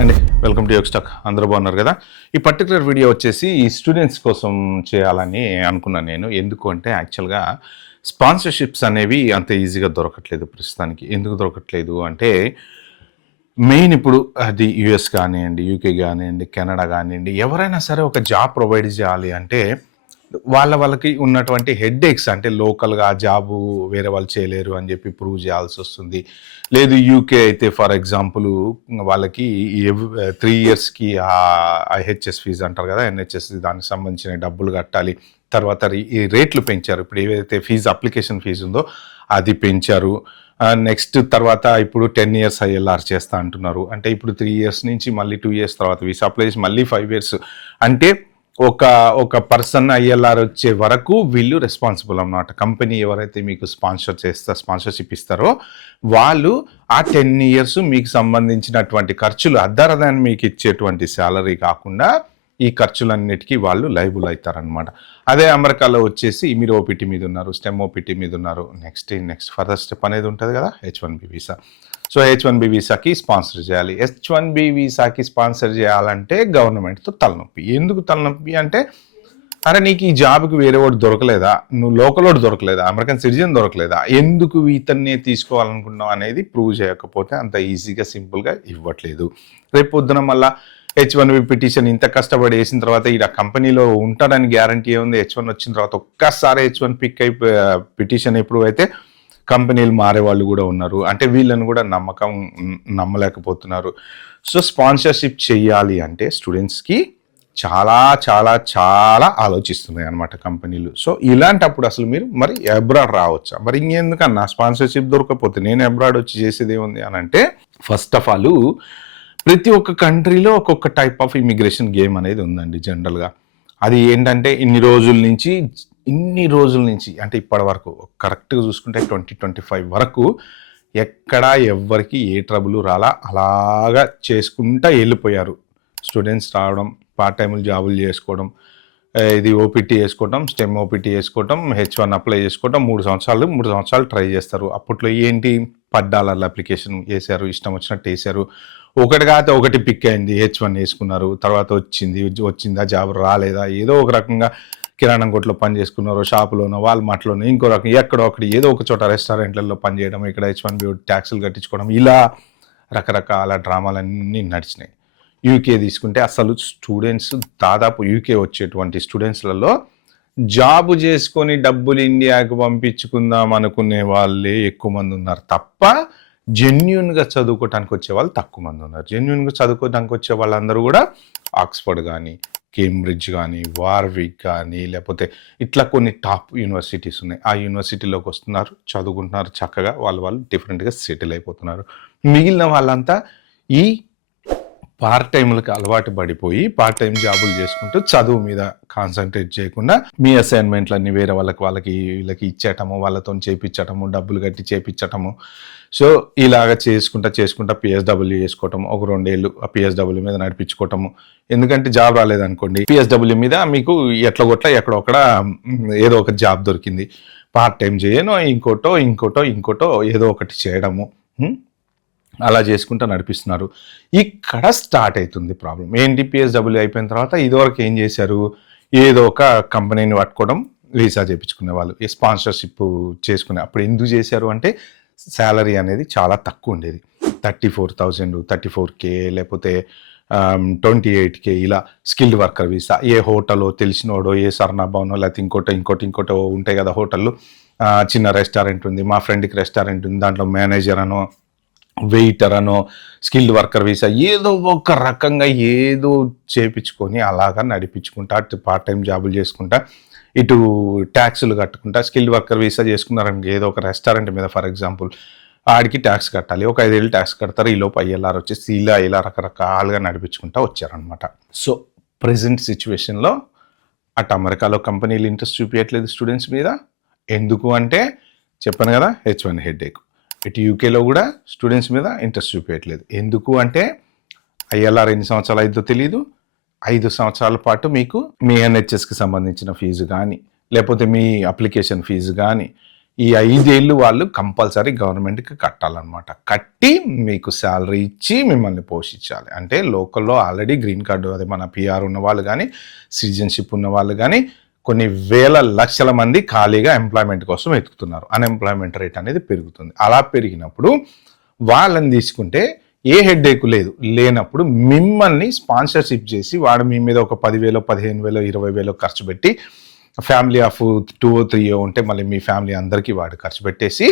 అండి welcome to Yog stock. అందరూ బాగున్నారు కదా. ఈ పర్టికులర్ వీడియో వచ్చేసి ఈ స్టూడెంట్స్ కోసం చేయాలని అనుకున్నాను నేను. ఎందుకు అంటే యాక్చువల్గా స్పాన్సర్షిప్స్ అనేవి అంత ఈజీగా దొరకట్లేదు ప్రస్తుతానికి. ఎందుకు దొరకట్లేదు అంటే మెయిన్ ఇప్పుడు అది యుఎస్ కానివ్వండి, యూకే కానివ్వండి, కెనడా కానివ్వండి, ఎవరైనా సరే ఒక జాబ్ ప్రొవైడ్ చేయాలి అంటే వాళ్ళకి ఉన్నటువంటి హెడ్ఏక్స్, అంటే లోకల్గా జాబు వేరే వాళ్ళు చేయలేరు అని చెప్పి ప్రూవ్ చేయాల్సి వస్తుంది. లేదు యూకే అయితే ఫర్ ఎగ్జాంపుల్ వాళ్ళకి 3 ఇయర్స్కి ఐహెచ్ఎస్ ఫీజు అంటారు కదా, ఎన్హెచ్ఎస్, దానికి సంబంధించిన డబ్బులు కట్టాలి. తర్వాత ఈ రేట్లు పెంచారు. ఇప్పుడు ఏవైతే ఫీజు అప్లికేషన్ ఫీజు ఉందో అది పెంచారు. నెక్స్ట్ తర్వాత ఇప్పుడు 10 ఇయర్స్ ఐఎల్ఆర్ చేస్తా అంటున్నారు. అంటే ఇప్పుడు 3 ఇయర్స్ నుంచి మళ్ళీ 2 ఇయర్స్ తర్వాత వీసా అప్లై చేసి మళ్ళీ 5 ఇయర్స్. అంటే ఒక పర్సన్ ఐఎల్ఆర్ వచ్చే వరకు వీళ్ళు రెస్పాన్సిబుల్ అన్నమాట. కంపెనీ ఎవరైతే మీకు స్పాన్సర్షిప్ ఇస్తారో వాళ్ళు ఆ 10 ఇయర్స్ మీకు సంబంధించినటువంటి ఖర్చులు అదర్ దాన్ మీకు ఇచ్చేటువంటి శాలరీ కాకుండా ఈ ఖర్చులన్నిటికీ వాళ్ళు లైబుల్ అవుతారనమాట. అదే అమెరికాలో వచ్చేసి మీరు ఓపీటీ మీద ఉన్నారు, స్టెమ్ ఓపీటీ మీద ఉన్నారు, నెక్స్ట్ ఫర్దర్ స్టెప్ అనేది ఉంటుంది కదా, H1B visa. So H1B వీసాకి sponsor చేయాలి. H1B వీసాకి స్పాన్సర్ చేయాలంటే గవర్నమెంట్తో తలనొప్పి. ఎందుకు తలనొప్పి అంటే, అరే నీకు ఈ జాబ్కి వేరే వాడు దొరకలేదా, నువ్వు లోకల్ వాడు దొరకలేదా, అమెరికన్ సిటిజన్ దొరకలేదా, ఎందుకు ఇతన్నే తీసుకోవాలనుకున్నావు అనేది ప్రూవ్ చేయకపోతే అంత ఈజీగా సింపుల్గా ఇవ్వట్లేదు. రేపు పొద్దున మళ్ళీ H1B పిటిషన్ ఇంత కష్టపడి వేసిన తర్వాత ఇలా కంపెనీలో ఉంటాడని గ్యారంటీ ఏముంది? H1 వచ్చిన తర్వాత ఒక్కసారి H1 పిక్ అయి పిటిషన్ ఎప్పుడు అయితే కంపెనీలు మారే వాళ్ళు కూడా ఉన్నారు. అంటే వీళ్ళని కూడా నమ్మలేకపోతున్నారు. సో స్పాన్సర్షిప్ చేయాలి అంటే స్టూడెంట్స్కి చాలా చాలా చాలా ఆలోచిస్తున్నాయి అనమాట కంపెనీలు. సో ఇలాంటప్పుడు అసలు మీరు మరి అబ్రాడ్ రావచ్చా? మరి ఇంకెందుకన్నా స్పాన్సర్షిప్ దొరకకపోతే నేను అబ్రాడ్ వచ్చి చేసేది ఏముంది అని అంటే, ఫస్ట్ ఆఫ్ ఆల్ ప్రతి ఒక్క కంట్రీలో ఒక్కొక్క టైప్ ఆఫ్ ఇమిగ్రేషన్ గేమ్ అనేది ఉందండి జనరల్గా. అది ఏంటంటే ఇన్ని రోజుల నుంచి అంటే ఇప్పటి వరకు కరెక్ట్గా చూసుకుంటే 2025 వరకు ఎక్కడా ఎవ్వరికి ఏ ట్రబుల్ రాలా, అలాగా చేసుకుంటా వెళ్ళిపోయారు. స్టూడెంట్స్ రావడం, పార్ట్ టైములు జాబులు చేసుకోవడం, ఇది ఓపీటీ వేసుకోవడం, స్టెమ్ ఓపీటీ వేసుకోవడం, H1 అప్లై చేసుకోవడం, 3 సంవత్సరాలు ట్రై చేస్తారు. అప్పట్లో ఏంటి $10 అప్లికేషన్ వేశారు, ఇష్టం వచ్చినట్టు వేశారు. ఒకటి కాకపోతే ఒకటి పిక్ అయింది, H1 వేసుకున్నారు. తర్వాత వచ్చిందా జాబ్ రాలేదా, ఏదో ఒక రకంగా కిరాణం కొట్లో పని చేసుకున్నారు, షాపులోనో వాల్మార్ట్లోనో ఇంకో రకం ఎక్కడో ఒకటి ఏదో ఒక చోట రెస్టారెంట్లలో పని చేయడం, ఇక్కడ H1B ట్యాక్సులు కట్టించుకోవడం, ఇలా రకరకాల డ్రామాలన్నీ నడిచినాయి. యూకే తీసుకుంటే అసలు స్టూడెంట్స్ దాదాపు యూకే వచ్చేటువంటి స్టూడెంట్స్లలో జాబు చేసుకొని డబ్బులు ఇండియాకి పంపించుకుందాం అనుకునే వాళ్ళే ఎక్కువ మంది ఉన్నారు తప్ప జెన్యున్గా చదువుకోవటానికి వచ్చే వాళ్ళు తక్కువ మంది ఉన్నారు. జెన్యున్గా చదువుకోవడానికి వచ్చే వాళ్ళందరూ కూడా ఆక్స్ఫర్డ్ కానీ, కేంబ్రిడ్జ్ కానీ, వార్విక్ కానీ, లేకపోతే ఇట్లా కొన్ని టాప్ యూనివర్సిటీస్ ఉన్నాయి. ఆ యూనివర్సిటీలోకి వస్తున్నారు, చదువుకుంటున్నారు, చక్కగా వాళ్ళు డిఫరెంట్గా సెటిల్ అయిపోతున్నారు. మిగిలిన వాళ్ళంతా ఈ పార్ట్ టైంలకు అలవాటు పడిపోయి పార్ట్ టైం జాబులు చేసుకుంటూ చదువు మీద కాన్సన్ట్రేట్ చేయకుండా మీ అసైన్మెంట్లన్నీ వేరే వీళ్ళకి ఇచ్చేయటము, వాళ్ళతో చేయించటము, డబ్బులు కట్టి చేయించటము. సో ఇలాగ చేసుకుంటా పిఎస్డబ్ల్యూ చేసుకోవటం, ఒక 2 ఏళ్ళు ఆ పిఎస్డబ్ల్యూ మీద నడిపించుకోవటము. ఎందుకంటే జాబ్ రాలేదనుకోండి, పిఎస్డబ్ల్యూ మీద మీకు ఎక్కడొక్కడ ఏదో ఒక జాబ్ దొరికింది, పార్ట్ టైం చేయను, ఇంకోటో ఏదో ఒకటి చేయడము, అలా చేసుకుంటూ నడిపిస్తున్నారు. ఇక్కడ స్టార్ట్ అవుతుంది ప్రాబ్లం. ఏంటి, పిఎస్డబ్ల్యూ అయిపోయిన తర్వాత ఇదివరకు ఏం చేశారు, ఏదో ఒక కంపెనీని పట్టుకోవడం, వీసా చేయించుకునే వాళ్ళు, స్పాన్సర్షిప్ చేసుకునే. అప్పుడు ఎందుకు చేశారు అంటే శాలరీ అనేది చాలా తక్కువ ఉండేది. 34,000, 34K, లేకపోతే 28K, ఇలా స్కిల్డ్ వర్కర్ వీసా. ఏ హోటలో తెలిసినోడో, ఏ సర్నాభవనో, లేకపోతే ఇంకోటో ఉంటాయి కదా హోటళ్ళు. చిన్న రెస్టారెంట్ ఉంది, మా ఫ్రెండ్కి రెస్టారెంట్ ఉంది, దాంట్లో మేనేజర్ అనో వెయిటర్ అనో స్కిల్డ్ వర్కర్ వీసా ఏదో ఒక రకంగా ఏదో చేపించుకొని అలాగా నడిపించుకుంటా, అటు పార్ట్ టైం జాబులు చేసుకుంటా, ఇటు ట్యాక్సులు కట్టుకుంటా. స్కిల్డ్ వర్కర్ వీసా చేసుకున్నారని ఏదో ఒక రెస్టారెంట్ మీద ఫర్ ఎగ్జాంపుల్ ఆడికి ట్యాక్స్ కట్టాలి, ఒక 5 ఏళ్ళు ట్యాక్స్ కడతారు, ఈలోపు ఐఎల్ఆర్ వచ్చేసి ఇలా రకరకాలుగా నడిపించుకుంటా వచ్చారనమాట. సో ప్రజెంట్ సిచ్యువేషన్లో అటు అమెరికాలో కంపెనీలు ఇంట్రెస్ట్ చూపించట్లేదు స్టూడెంట్స్ మీద. ఎందుకు అంటే చెప్పాను కదా, H1 హెడ్ఏక్. ఇటు యూకేలో కూడా స్టూడెంట్స్ మీద ఇంట్రెస్ట్ చూపించట్లేదు. ఎందుకు అంటే ఐఎల్ఆర్ ఎన్ని సంవత్సరాలు అయిద్దో తెలియదు. 5 సంవత్సరాల పాటు మీకు మీ ఎన్హెచ్ఎస్కి సంబంధించిన ఫీజు కానీ, లేకపోతే మీ అప్లికేషన్ ఫీజు కానీ, ఈ 5 ఏళ్ళు వాళ్ళు కంపల్సరీ గవర్నమెంట్‌కి కట్టాలన్నమాట. కట్టి మీకు సాలరీ ఇచ్చి మిమ్మల్ని పోషించాలి. అంటే లోకల్‌లో ఆల్రెడీ గ్రీన్ కార్డ్ అదే మన పీఆర్ ఉన్నవాళ్ళు గానీ, సిటిజన్‌షిప్ ఉన్నవాళ్ళు గానీ, కొన్ని వేల లక్షల మంది ఖాళీగా ఎంప్లాయ్‌మెంట్ కోసం వెతుకుతున్నారు. అన్‌ఎంప్లాయ్‌మెంట్ రేట్ అనేది పెరుగుతుంది. అలా పెరిగినప్పుడు వాళ్ళని తీసుకుంటే ఏ హెడ్‌ఏక్ లేనప్పుడు మిమ్మల్ని స్పాన్సర్‌షిప్ చేసి వాడు మీ మీద ఒక 10,000, 15,000, 20,000 ఖర్చు పెట్టి ఫ్యామిలీ ఆఫ్ 2 3 ఉంటే మళ్ళీ మీ ఫ్యామిలీ అందరికీ వాడు ఖర్చు పెట్టేసి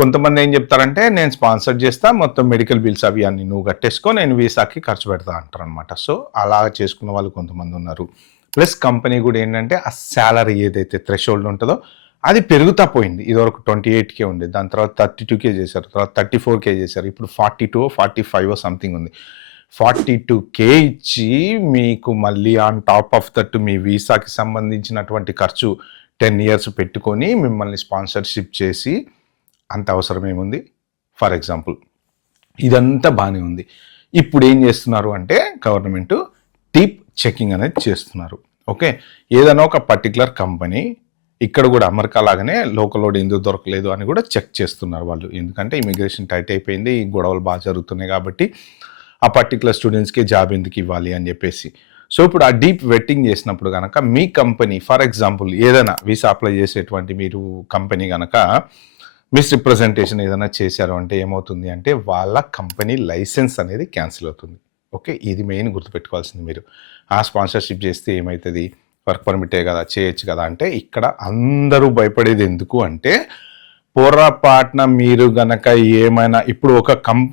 కొంతమంది ఏం చెప్తారంటే నేను స్పాన్సర్ చేస్తా మొత్తం మెడికల్ బిల్స్ అవి అన్ని నువ్వు కట్టేసుకో నేను వీసాకి ఖర్చు పెడతా అంటారు అనమాట. సో అలా చేసుకున్న వాళ్ళు కొంతమంది ఉన్నారు. ప్లస్ కంపెనీ కూడా ఏంటంటే ఆ శాలరీ ఏదైతే థ్రెషోల్డ్ ఉంటుందో అది పెరుగుతా పోయింది. ఇదివరకు 28K ఉండేది, దాని తర్వాత 32K చేశారు, తర్వాత 34K చేశారు, ఇప్పుడు 42 45 సంథింగ్ ఉంది. 42K ఇచ్చి మీకు మళ్ళీ ఆన్ టాప్ ఆఫ్ దట్ మీ వీసాకి సంబంధించినటువంటి ఖర్చు 10 ఇయర్స్ పెట్టుకొని మిమ్మల్ని స్పాన్సర్షిప్ చేసి అంత అవసరం ఏముంది? ఫర్ ఎగ్జాంపుల్ ఇదంతా బాగానే ఉంది. ఇప్పుడు ఏం చేస్తున్నారు అంటే గవర్నమెంట్ డీప్ చెకింగ్ అనేది చేస్తున్నారు. ఓకే, ఏదైనా ఒక పర్టికులర్ కంపెనీ ఇక్కడ కూడా అమెరికా లాగానే లోకల్ ఎందుకు దొరకలేదు అని కూడా చెక్ చేస్తున్నారు వాళ్ళు. ఎందుకంటే ఇమిగ్రేషన్ టైట్ అయిపోయింది, గొడవలు బాగా జరుగుతున్నాయి కాబట్టి ఆ పర్టికులర్ స్టూడెంట్స్కి జాబ్ ఎందుకు ఇవ్వాలి అని చెప్పేసి. సో ఇప్పుడు ఆ డీప్ వెట్టింగ్ చేసినప్పుడు కనుక మీ కంపెనీ ఫర్ ఎగ్జాంపుల్ ఏదైనా వీసా అప్లై చేసేటువంటి మీరు కంపెనీ కనుక మిస్రిప్రజెంటేషన్ ఏదైనా చేశారు అంటే ఏమవుతుంది అంటే వాళ్ళ కంపెనీ లైసెన్స్ అనేది క్యాన్సిల్ అవుతుంది. ఓకే, ఇది మెయిన్ గుర్తుపెట్టుకోవాల్సింది మీరు. ఆ స్పాన్సర్షిప్ చేస్తే ఏమవుతుంది, వర్క్ పర్మిటే కదా చేయొచ్చు కదా అంటే ఇక్కడ అందరూ భయపడేది ఎందుకు అంటే పొరపాటున మీరు గనక ఏమైనా ఇప్పుడు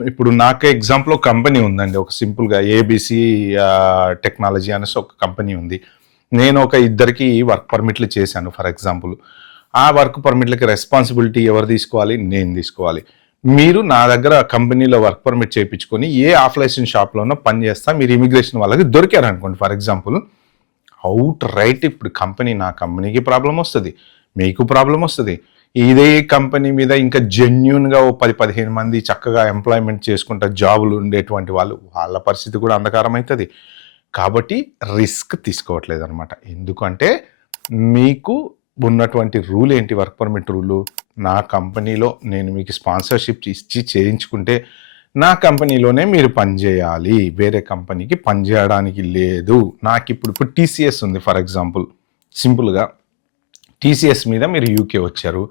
ఇప్పుడు నాకు ఎగ్జాంపుల్ కంపెనీ ఉందండి, ఒక సింపుల్గా ఏబిసి టెక్నాలజీ అనేసి ఒక కంపెనీ ఉంది. నేను ఒక ఇద్దరికి వర్క్ పర్మిట్లు చేశాను ఫర్ ఎగ్జాంపుల్. ఆ వర్క్ పర్మిట్లకి రెస్పాన్సిబిలిటీ ఎవరు తీసుకోవాలి? నేను తీసుకోవాలి. మీరు నా దగ్గర కంపెనీలో వర్క్ పర్మిట్ చేయించుకొని ఏ ఆఫ్ లైసెన్స్ షాప్లోనో పని చేస్తా మీరు ఇమిగ్రేషన్ వాళ్ళకి దొరికారు అనుకోండి ఫర్ ఎగ్జాంపుల్, అవుట్ రైట్ ఇప్పుడు నా కంపెనీకి ప్రాబ్లం వస్తుంది, మీకు ప్రాబ్లం వస్తుంది. ఇదే కంపెనీ మీద ఇంకా జెన్యున్గా ఓ 10-15 మంది చక్కగా ఎంప్లాయ్మెంట్ చేసుకుంటా జాబులు ఉండేటువంటి వాళ్ళ పరిస్థితి కూడా అంధకారం అవుతుంది. కాబట్టి రిస్క్ తీసుకోవట్లేదు అనమాట. ఎందుకంటే మీకు ఉన్నటువంటి రూల్ ఏంటి, వర్క్ పర్మిట్ రూలు, నా కంపెనీలో నేను మీకు స్పాన్సర్షిప్ ఇచ్చి చేయించుకుంటే నా కంపెనీలోనే మీరు పనిచేయాలి, వేరే కంపెనీకి పనిచేయడానికి లేదు. నాకు ఇప్పుడు టీసీఎస్ ఉంది ఫర్ ఎగ్జాంపుల్, సింపుల్గా టీసీఎస్ మీద మీరు యూకే వచ్చారు,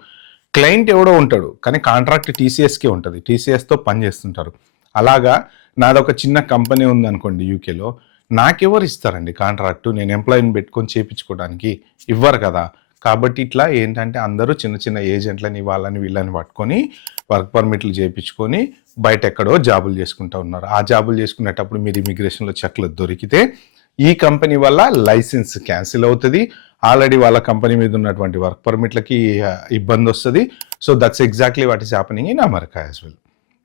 క్లయింట్ ఎవడో ఉంటాడు కానీ కాంట్రాక్ట్ టీసీఎస్కే ఉంటుంది, టీసీఎస్తో పనిచేస్తుంటారు. అలాగా నాదొక చిన్న కంపెనీ ఉందనుకోండి యూకేలో, నాకెవరు ఇస్తారండి కాంట్రాక్టు, నేను ఎంప్లాయీని పెట్టుకొని చేయించుకోవడానికి ఇవ్వరు కదా. కాబట్టి ఇట్లా ఏంటంటే అందరూ చిన్న చిన్న ఏజెంట్లని వాళ్ళని వీళ్ళని పట్టుకొని వర్క్ పర్మిట్లు చేయించుకొని బయట ఎక్కడో జాబులు చేసుకుంటూ ఉన్నారు. ఆ జాబులు చేసుకునేటప్పుడు మీరు ఇమిగ్రేషన్లో చెక్లు దొరికితే ఈ కంపెనీ వల్ల లైసెన్స్ క్యాన్సిల్ అవుతుంది, ఆల్రెడీ వాళ్ళ కంపెనీ మీద ఉన్నటువంటి వర్క్ పర్మిట్లకి ఇబ్బంది వస్తుంది. So that's exactly what is happening in America as well.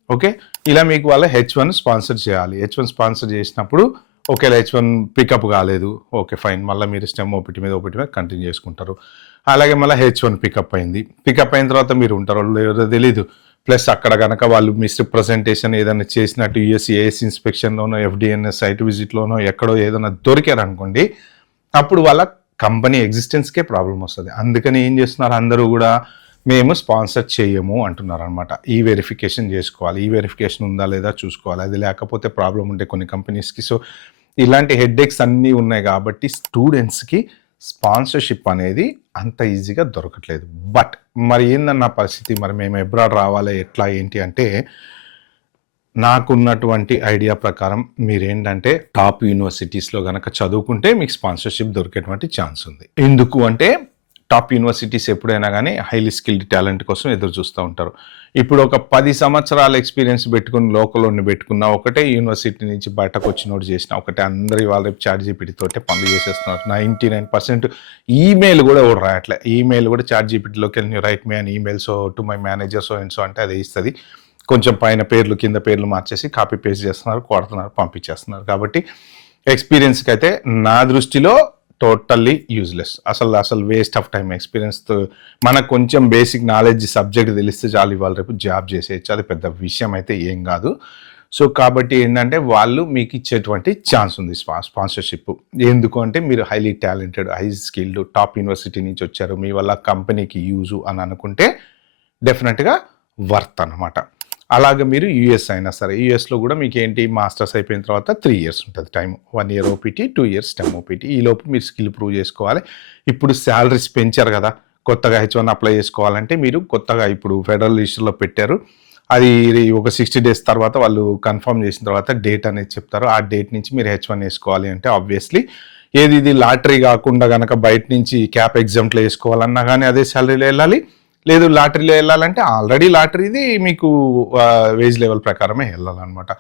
Okay, ఇలా మీకు వాళ్ళ H1 స్పాన్సర్ చేయాలి. H1 స్పాన్సర్ చేసినప్పుడు ఒకవేళ H1 పికప్ కాలేదు, ఓకే ఫైన్, మళ్ళీ మీరు స్టెమ్ ఓపీటీ మీద కంటిన్యూ చేసుకుంటారు. అలాగే మళ్ళీ H1 పికప్ అయింది, పికప్ అయిన తర్వాత మీరు ఉంటారో లేదో తెలీదు. ప్లస్ అక్కడ కనుక వాళ్ళు మిస్రిప్రజెంటేషన్ ఏదైనా చేసినట్టు యుఎస్ఏఎస్ ఇన్స్పెక్షన్లోనో ఎఫ్డిఎన్ఎస్ సైట్ విజిట్లోనో ఎక్కడో ఏదైనా దొరికారనుకోండి, అప్పుడు వాళ్ళ కంపెనీ ఎగ్జిస్టెన్స్కే ప్రాబ్లం వస్తుంది. అందుకని ఏం చేస్తున్నారు అందరూ కూడా, మేము స్పాన్సర్ చేయము అంటున్నారు అనమాట. ఈ వెరిఫికేషన్ చేసుకోవాలి, ఈ వెరిఫికేషన్ ఉందా లేదా చూసుకోవాలి, అది లేకపోతే ప్రాబ్లం ఉంటే కొన్ని కంపెనీస్కి. సో ఇలాంటి హెడ్ఏక్స్ అన్నీ ఉన్నాయి కాబట్టి స్టూడెంట్స్కి స్పాన్సర్షిప్ అనేది అంత ఈజీగా దొరకట్లేదు. బట్ మరి ఏందన్న పరిస్థితి, మరి మేము అబ్రాడ్ రావాలి ఎట్లా ఏంటి అంటే, నాకున్నటువంటి ఐడియా ప్రకారం మీరేంటంటే టాప్ యూనివర్సిటీస్లో కనుక చదువుకుంటే మీకు స్పాన్సర్షిప్ దొరికేటువంటి ఛాన్స్ ఉంది. ఎందుకు అంటే టాప్ యూనివర్సిటీస్ ఎప్పుడైనా కానీ హైలీ స్కిల్డ్ టాలెంట్ కోసం ఎదురు చూస్తూ ఉంటారు. ఇప్పుడు ఒక 10 సంవత్సరాల ఎక్స్పీరియన్స్ పెట్టుకుని లోకల్ని పెట్టుకున్న ఒకటే యూనివర్సిటీ నుంచి బయటకు వచ్చినోడు చేసిన ఒకటే అందరూ ఇవాళ రేపు చాట్ జీపీటీతోటే పనులు చేసేస్తున్నారు. 99% ఈమెయిల్ కూడా ఎవరు రాయట్లే. ఈమెయిల్ కూడా చాట్ జీపీటీలోకి వెళ్ళి రైట్ మీ అని emails to my manager so and so అంటే అది ఇస్తుంది. కొంచెం పైన పేర్లు కింద పేర్లు మార్చేసి కాపీ పేస్ట్ చేస్తున్నారు, కొడుతున్నారు, పంపించేస్తున్నారు. కాబట్టి ఎక్స్పీరియన్స్కి అయితే నా దృష్టిలో టోటల్లీ యూజ్లెస్, అసలు వేస్ట్ ఆఫ్ టైం. ఎక్స్పీరియన్స్తో మనకు కొంచెం బేసిక్ నాలెడ్జ్ సబ్జెక్ట్ తెలిస్తే చాలు, ఇవాళ రేపు జాబ్ చేసేయచ్చు, అది పెద్ద విషయం అయితే ఏం కాదు. సో కాబట్టి ఏంటంటే వాళ్ళు మీకు ఇచ్చేటువంటి ఛాన్స్ ఉంది స్పాన్సర్షిప్. ఎందుకు అంటే మీరు highly talented, high skilled, top university నుంచి వచ్చారు, మీ వల్ల కంపెనీకి యూజు అని అనుకుంటే డెఫినెట్గా వర్త్ అనమాట. అలాగే మీరు యూఎస్ అయినా సరే, యూఎస్లో కూడా మీకు ఏంటి మాస్టర్స్ అయిపోయిన తర్వాత 3 years ఉంటుంది time. 1 year OPT, 2 years STEM OPT. ఈలోపు మీరు స్కిల్ ప్రూవ్ చేసుకోవాలి. ఇప్పుడు శాలరీస్ పెంచారు కదా, కొత్తగా H1 అప్లై చేసుకోవాలంటే మీరు కొత్తగా ఇప్పుడు ఫెడరల్ లిస్టులో పెట్టారు. అది ఒక 60 days తర్వాత వాళ్ళు కన్ఫర్మ్ చేసిన తర్వాత డేట్ అనేది చెప్తారు. ఆ డేట్ నుంచి మీరు H1 వేసుకోవాలి అంటే ఆబ్వియస్లీ ఇది లాటరీ కాకుండా కనుక బయట నుంచి క్యాప్ ఎగ్జామ్లో వేసుకోవాలన్నా కానీ అదే శాలరీలో వెళ్ళాలి. లేదు లాటరీలో వెళ్ళాలంటే ఆల్రెడీ లాటరీది మీకు వేజ్ లెవెల్ ప్రకారమే వెళ్ళాలన్నమాట.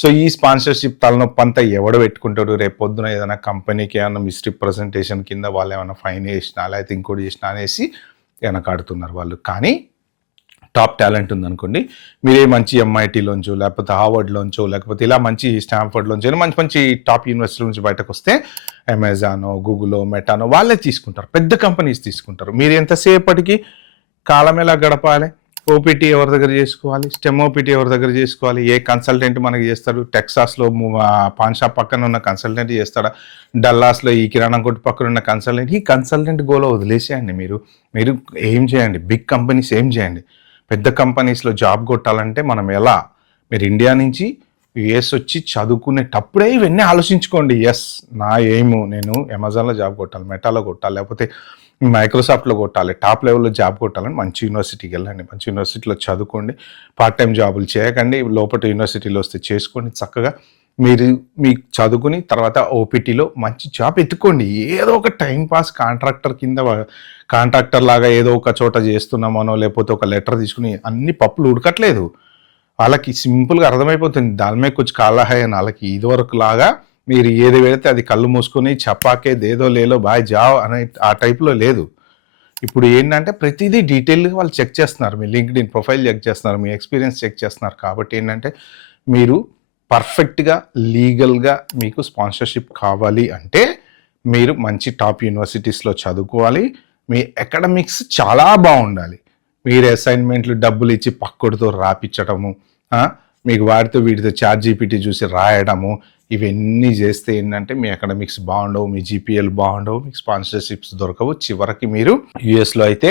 సో ఈ స్పాన్సర్షిప్ తలనొప్పి అంతా ఎవడు పెట్టుకుంటాడు? రేపు పొద్దున ఏదైనా కంపెనీకి ఏమైనా మిస్రిప్రజెంటేషన్ కింద వాళ్ళు ఏమైనా ఫైన్ చేసినా లేకపోతే ఇంకోటి చేసినా అనేసి వెనకాడుతున్నారు వాళ్ళు. కానీ టాప్ టాలెంట్ ఉందనుకోండి, మీరే మంచి MITలోంచో లేకపోతే హార్వర్డ్లోంచో లేకపోతే ఇలా మంచి స్టాన్ఫర్డ్లోంచో మంచి మంచి టాప్ యూనివర్సిటీ నుంచి బయటకు వస్తే అమెజానో, గూగులో, మెటానో వాళ్ళే తీసుకుంటారు, పెద్ద కంపెనీస్ తీసుకుంటారు. మీరు ఎంతసేపటికి కాలం ఎలా గడపాలి? ఓపీటీ ఎవరి దగ్గర చేసుకోవాలి? స్టెమ్ ఓపీటీ ఎవరి దగ్గర చేసుకోవాలి? ఏ కన్సల్టెంట్ మనకి చేస్తాడు? టెక్సాస్లో పాన్ షాప్ పక్కన ఉన్న కన్సల్టెంట్ చేస్తాడా? డల్లాస్లో ఈ కిరాణా కొట్టు పక్కన ఉన్న కన్సల్టెంట్. ఈ కన్సల్టెంట్ గోలో వదిలేసేయండి. మీరు ఏం చేయండి? బిగ్ కంపెనీస్ ఏం చేయండి? పెద్ద కంపెనీస్లో జాబ్ కొట్టాలంటే మనం ఎలా? మీరు ఇండియా నుంచి యుఎస్ వచ్చి చదువుకునేటప్పుడే ఇవన్నీ ఆలోచించుకోండి. ఎస్, నా ఎయిమ్ నేను అమెజాన్లో జాబ్ కొట్టాలి, మెటాలో కొట్టాలి, లేకపోతే మైక్రోసాఫ్ట్లో కొట్టాలి, టాప్ లెవెల్లో జాబ్ కొట్టాలని మంచి యూనివర్సిటీకి వెళ్ళండి, మంచి యూనివర్సిటీలో చదువుకోండి, పార్ట్ టైం జాబులు చేయకండి, లోపల యూనివర్సిటీలో వస్తే చేసుకోండి. చక్కగా మీరు మీకు చదువుకుని తర్వాత ఓపీటీలో మంచి జాబ్ ఎత్తుకోండి. ఏదో ఒక టైం పాస్ కాంట్రాక్టర్ లాగా ఏదో ఒక చోట చేస్తున్నామనో లేకపోతే ఒక లెటర్ తీసుకుని అన్ని పప్పులు ఉడకట్లేదు. వాళ్ళకి సింపుల్గా అర్థమైపోతుంది, దాని మీద కొంచెం కాలాహాయ అని. వాళ్ళకి ఇదివరకు లాగా మీరు ఏది పెడితే అది కళ్ళు మూసుకొని చపాకే దేదో లేలో బాయ్ జావ్ అనే ఆ టైప్లో లేదు. ఇప్పుడు ఏంటంటే ప్రతిదీ డీటెయిల్గా వాళ్ళు చెక్ చేస్తున్నారు, మీ లింక్డ్ఇన్ ప్రొఫైల్ చెక్ చేస్తున్నారు, మీ ఎక్స్పీరియన్స్ చెక్ చేస్తున్నారు. కాబట్టి ఏంటంటే మీరు పర్ఫెక్ట్గా లీగల్గా మీకు స్పాన్సర్షిప్ కావాలి అంటే మీరు మంచి టాప్ యూనివర్సిటీస్లో చదువుకోవాలి, మీ అకాడమిక్స్ చాలా బాగుండాలి. మీరు అసైన్మెంట్లు డబ్బులు ఇచ్చి పక్కడితో రాపించటము, మీకు వాడితో వీటితో ChatGPT చూసి రాయడము, ఇవన్నీ చేస్తే ఏంటంటే మీ అకాడమిక్స్ బాగుండవు, మీ జీపీఎల్ బాగుండవు, మీకు స్పాన్సర్షిప్స్ దొరకవు. చివరికి మీరు యూఎస్లో అయితే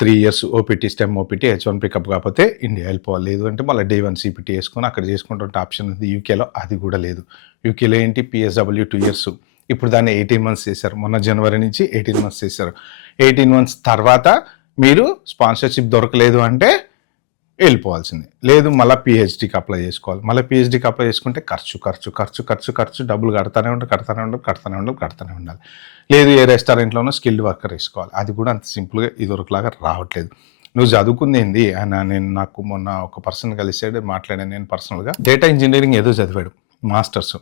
3 years OPT, STEM OPT, H1 pickup కాకపోతే ఇండియా వెళ్ళిపోవాలి. లేదు అంటే మళ్ళీ Day 1 CPT వేసుకొని అక్కడ చేసుకుంటే ఆప్షన్ ఉంది. యూకేలో అది కూడా లేదు. యూకేలో ఏంటి PSW 2 years, ఇప్పుడు దాన్ని 18 months చేశారు. మొన్న జనవరి నుంచి 18 months చేశారు. 18 months తర్వాత మీరు స్పాన్సర్షిప్ దొరకలేదు అంటే వెళ్ళిపోవాల్సిందే. లేదు మళ్ళీ PhDకి అప్లై చేసుకోవాలి. మళ్ళీ PhDకి అప్లై చేసుకుంటే ఖర్చు డబ్బులు కడతానే ఉండాలి. లేదు ఏ రెస్టారెంట్లోనో స్కిల్డ్ వర్కర్ వేసుకోవాలి. అది కూడా అంత సింపుల్గా ఇదివరకులాగా రావట్లేదు. నువ్వు చదువుకుంది ఏంది అని నాకు మొన్న ఒక పర్సన్ కలిసాడు, మాట్లాడాను నేను పర్సనల్గా. డేటా ఇంజనీరింగ్ ఏదో చదివాడు, మాస్టర్స్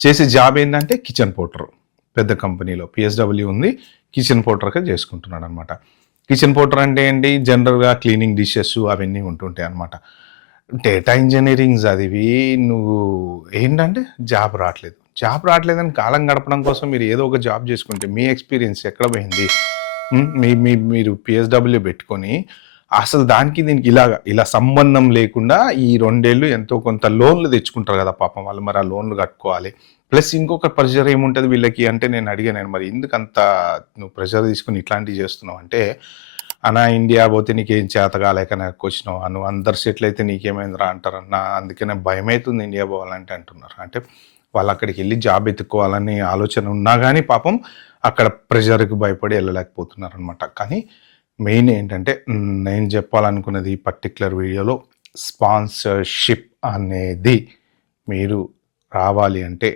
చేసే జాబ్ ఏంటంటే కిచెన్ పోర్టర్. పెద్ద కంపెనీలో PSW ఉంది, కిచెన్ పోర్టర్గా చేసుకుంటున్నాడు అనమాట. కిచెన్ పోర్టర్ అంటే ఏంటి? జనరల్గా క్లీనింగ్ డిషెస్ అవన్నీ ఉంటుంటాయి అనమాట. డేటా ఇంజనీరింగ్ చదివి నువ్వు ఏంటంటే జాబ్ రావట్లేదని కాలం గడపడం కోసం మీరు ఏదో ఒక జాబ్ చేసుకుంటే మీ ఎక్స్పీరియన్స్ ఎక్కడ పోయింది? మీరు PSW పెట్టుకొని అసలు దానికి దీనికి ఇలా సంబంధం లేకుండా ఈ 2 ఏళ్ళు ఎంతో కొంత లోన్లు తెచ్చుకుంటారు కదా పాపం వాళ్ళు. మరి ఆ లోన్లు కట్టుకోవాలి. ప్లస్ ఇంకొక ప్రెషర్ ఏముంటుంది వీళ్ళకి అంటే, నేను అడిగాను మరి ఎందుకంత నువ్వు ప్రెషర్ తీసుకుని ఇట్లాంటివి చేస్తున్నావు అంటే, అన్నా ఇండియా పోతే నీకేం చేత కాలేక నాకు వచ్చినావు, నువ్వు అందరు సెటిల్ అయితే నీకేమైందిరా అంటారన్నా, అందుకనే భయం అవుతుంది ఇండియా పోవాలంటే అంటున్నారు. అంటే వాళ్ళు అక్కడికి వెళ్ళి జాబ్ ఎత్తుకోవాలని ఆలోచన ఉన్నా కానీ పాపం అక్కడ ప్రెషర్కి భయపడి వెళ్ళలేకపోతున్నారు అనమాట. కానీ మెయిన్ ఏంటంటే నేను చెప్పాలనుకున్నది ఈ పర్టిక్యులర్ వీడియోలో, స్పాన్సర్షిప్ అనేది మీరు రావాలి అంటే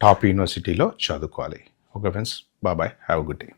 టాప్ యూనివర్సిటీలో చదువుకోవాలి. Okay friends, bye, have a good day.